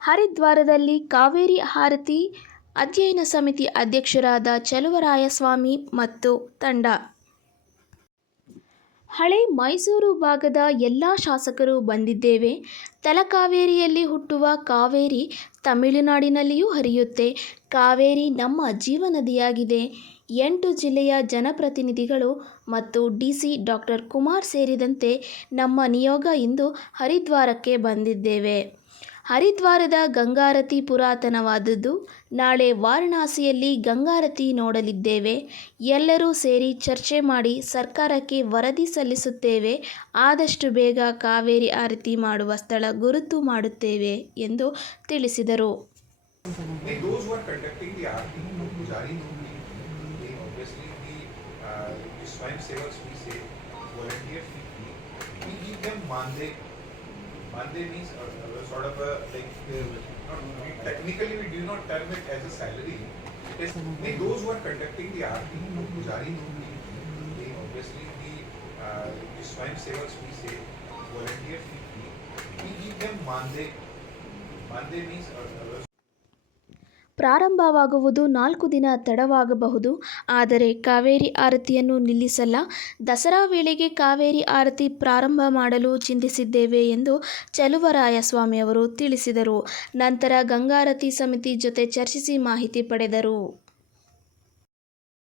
ಹರಿದ್ವಾರದಲ್ಲಿ ಕಾವೇರಿ ಆರತಿ ಅಧ್ಯಯನ ಸಮಿತಿ ಅಧ್ಯಕ್ಷರಾದ ಚಲುವರಾಯಸ್ವಾಮಿ ಮತ್ತು ತಂಡ. ಹಳೆ ಮೈಸೂರು ಭಾಗದ ಎಲ್ಲ ಶಾಸಕರು ಬಂದಿದ್ದೇವೆ. ತಲಕಾವೇರಿಯಲ್ಲಿ ಹುಟ್ಟುವ ಕಾವೇರಿ ತಮಿಳುನಾಡಿನಲ್ಲಿಯೂ ಹರಿಯುತ್ತೆ. ಕಾವೇರಿ ನಮ್ಮ ಜೀವನದಿಯಾಗಿದೆ. ಎಂಟು ಜಿಲ್ಲೆಯ ಜನಪ್ರತಿನಿಧಿಗಳು ಮತ್ತು ಡಿಸಿ ಡಾಕ್ಟರ್ ಕುಮಾರ್ ಸೇರಿದಂತೆ ನಮ್ಮ ನಿಯೋಗ ಇಂದು ಹರಿದ್ವಾರಕ್ಕೆ ಬಂದಿದ್ದೇವೆ. ಹರಿದ್ವಾರದ ಗಂಗಾರತಿ ಪುರಾತನವಾದದ್ದು. ನಾಳೆ ವಾರಣಾಸಿಯಲ್ಲಿ ಗಂಗಾರತಿ ನೋಡಲಿದ್ದೇವೆ. ಎಲ್ಲರೂ ಸೇರಿ ಚರ್ಚೆ ಮಾಡಿ ಸರ್ಕಾರಕ್ಕೆ ವರದಿ ಸಲ್ಲಿಸುತ್ತೇವೆ. ಆದಷ್ಟು ಬೇಗ ಕಾವೇರಿ ಆರತಿ ಮಾಡುವ ಸ್ಥಳ ಗುರುತು ಮಾಡುತ್ತೇವೆ ಎಂದು ತಿಳಿಸಿದರು. Monday means uh, uh, sort of a like uh, not, we, technically we do not term it as a salary. It is those who are conducting the aarti, no pujari, they obviously the uh, the we say volunteer we we give them Monday. Monday means uh, uh ಪ್ರಾರಂಭವಾಗುವುದು ನಾಲ್ಕು ದಿನ ತಡವಾಗಬಹುದು. ಆದರೆ ಕಾವೇರಿ ಆರತಿಯನ್ನು ನಿಲ್ಲಿಸಲ್ಲ. ದಸರಾ ವೇಳೆಗೆ ಕಾವೇರಿ ಆರತಿ ಪ್ರಾರಂಭ ಮಾಡಲು ಚಿಂತಿಸಿದ್ದೇವೆ ಎಂದು ಚಲುವರಾಯಸ್ವಾಮಿ ಅವರು ತಿಳಿಸಿದರು. ನಂತರ ಗಂಗಾರತಿ ಸಮಿತಿ ಜೊತೆ ಚರ್ಚಿಸಿ ಮಾಹಿತಿ ಪಡೆದರು.